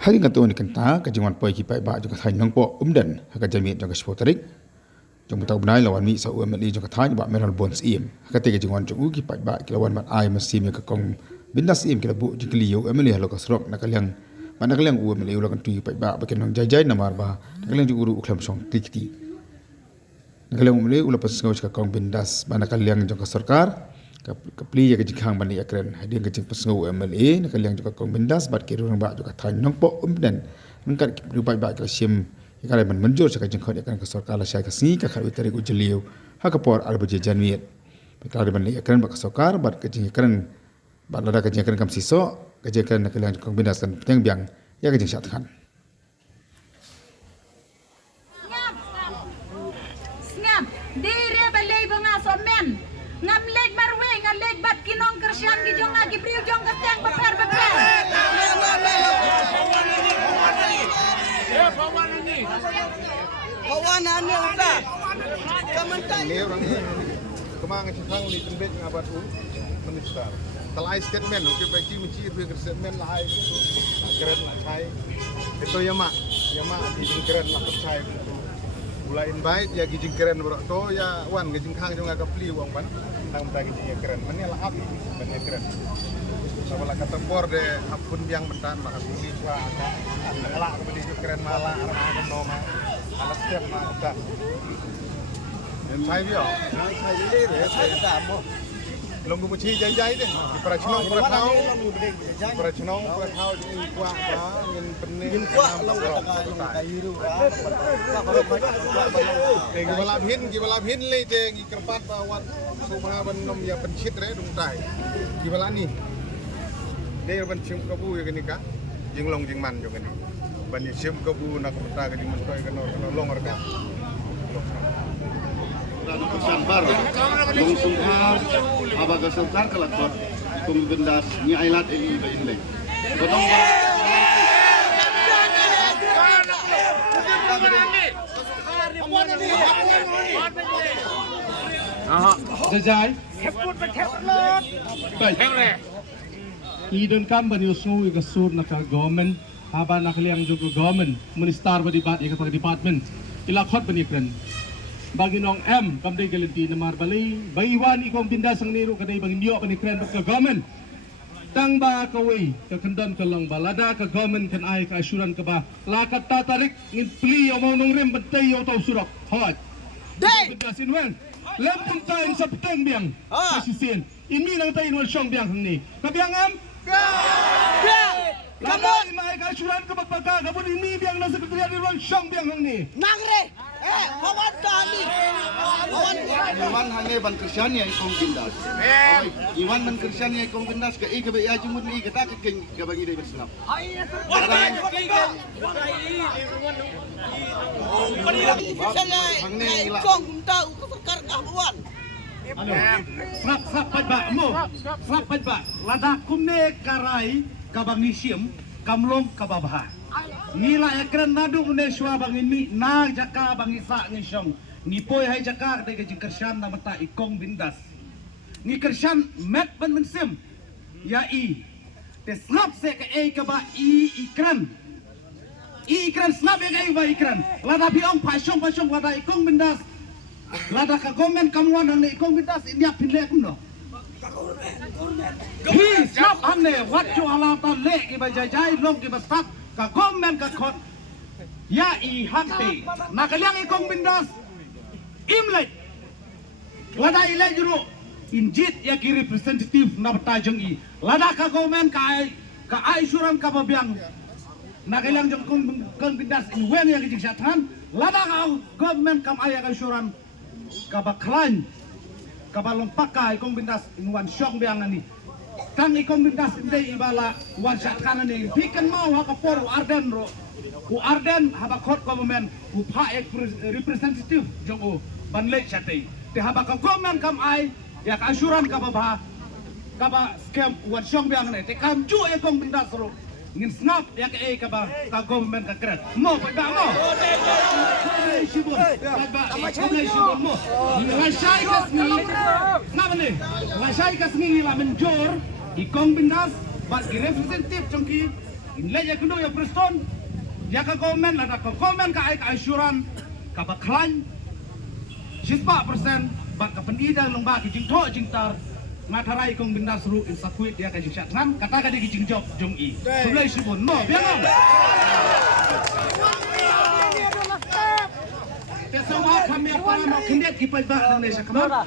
Hari ngatu ni kenta kajingan poi ki pai ba jong thai nang po umdan ha kajami jong spotarik jong taw bnai lawan mi sa UMLE jong thai ba meral bonds im ha kate kajingan jong u ki pai ba ki lawan mat ai masim ka kong bindas im ki labu jikli UMLE halo ka srok nakaliang manakaliang UMLE ulang tu pai ba baken nang jai namar ba nakaliang jong uru uklam song tikti nakaliang UMLE ula pas ngau ka kong bindas manakaliang jong ka sarkar ka pli ya kajikang bani akren hading kajing pasngo MLA nakaliang juga kong bindas bat ki rurang ba juga than nang po umdan nangkat ki rupai ba ka sim ikare man manjur sa kajing khod akan ka sarkar la sai ka si ka khawi tari ku jeliu ha ka por arbaje janwiet bakare bani akren ba ka sarkar bat kajing akren bat lada kajing akren kam siso kajing akren nakaliang kong bindas kan teng biang ya kajing sat khan Ngam dire balay bunga so men ngam leg marwe ngam leg bat kinong kersyan gi jong gi priu jong gateng bakar bakar Kawanannya udah kementai ini orang ini kemang cipang ni tembet ngabat minister talai statement oke bagi menci itu statement lahai itu keren lahai itu yama di keren lah percaya itu mulai invite ya gijing keren bro to ya wan gijing kang juga kapli wong pan tang ta gijing keren mana lah api mana keren kalau kata bor de apun biang bentan maka bumi cua ala kemudian keren malah ada noma ala step mah udah sai bio sai đi để sai đã mo lồng gồm chi jai deh di perachnong perachnong di kuah ngin pening lồng kayu gibala hin le te ngi kerpat bawat suma ban nom ya pencit re dung tai gibala ni de ban sim kabu ya gini ka jing long jing man jo gini ban sim kabu nak mata ka jing mantoi ka no long ka Sambar, Sumhar, Abaga Sultan Kalakot, Kumbendas, Ni Ailat ini Bainle. Potong Jajai. Idon kam bani usnu ika sur naka government, haba nakaliang juga government, minister badi bat ika pag department, ilakot bani kren. Bagi nong M kamday galanti na marbali baywan ikong bindas ang niro kaday bang inyo panikren ka government tang ba kaway ka kandam ka lang balada ka government kan ay ka asuran ka ba lakat tatarik ngin pli o nong rim bantay o taw surok hot day bindasin wen lempun tayo sa peteng biang kasisin imi nang tayo wal syong biang ni kabiang M Lamat may ka asuran ka pagpagka kabun imi biang na sekretariat ni wal syong biang ni nangre kawan kami Iwan hanya ban Kristyan ya ikong bindas. Iwan ban Kristyan ya ikong bindas ka ika ba yaji mud ni kita king ka bagi day bisnap. kong tahu kesakar kawan Slap ba mo. Slap ba. Lada kumne karai kabang nisim kamlong kababha. Nila ekran nadu uneswa bangin mi na jaka bangisa ngisyong ni poy hay jaka de ke kersyan na mata ikong bindas ni kersyan met ban mensim ya i te snap se ke e ka ba ikran snap ya ke ba ikran lada biong pasyong lada ikong bindas lada ka gomen kamwan ang ikong bindas india pinle kuno hi snap anne wat jo ala ta le ke ba jai long ke ba stop ka gomen ka khot ya i hakte nakaliang ikong bindas imlek lada ilai juru injit ya ki representative na batajong i lada ka government ka ai suram ka babiang nakaliang jong kong bindas in wen yang kijik satan lada ka government kam ai ka suram ka baklan ka balong pakai kong bindas in wan syong biang ani kang ikong bindas inde ibala wan satan ani bikan mau ha ka por arden ro u arden haba khot government u pha ek representative jong o banlek chatay te haba ka government kam ai ya ka asuran ka ba scam wan syong biang ne te kam ju e kong bindas ro ngin snap ya ka e ka ba ka government ka kret mo pa ba mo shibon mo ngasay kas ni snap ne ngasay kas ni la menjor ikong bindas bas representative jong ki Inlet ya kuno ya Preston. Ya ka komen lah ka komen ka ai ka asuran ka baklan. 10% bat ka pendidang lomba ki jing tho jing tar ngatarai kong binda seru in sakuit dia ka jing syatran kata ka di jing job jong i. Sebelah subon no biang. Kesemua kami apa nak kendet ki pai ba Indonesia kemana?